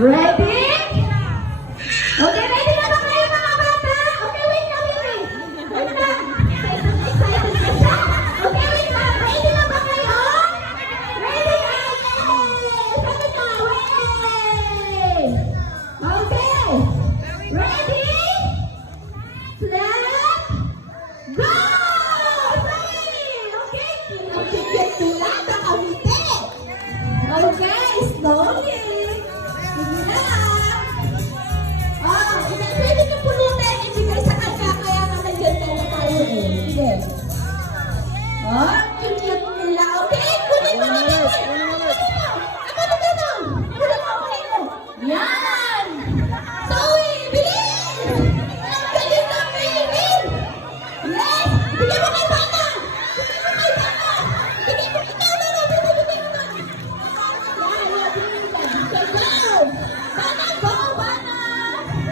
Ready? Okay, ready na ba kayo mga bata? Okay, wait lang, wait lang. Wait lang. Excited na siya. Okay, wait lang. Ready na ba kayo? Ready na! Sabi na, wait! Okay. Ready? Set! Go! Okay. Okay, get to lang. Nakawite. Okay, slowly.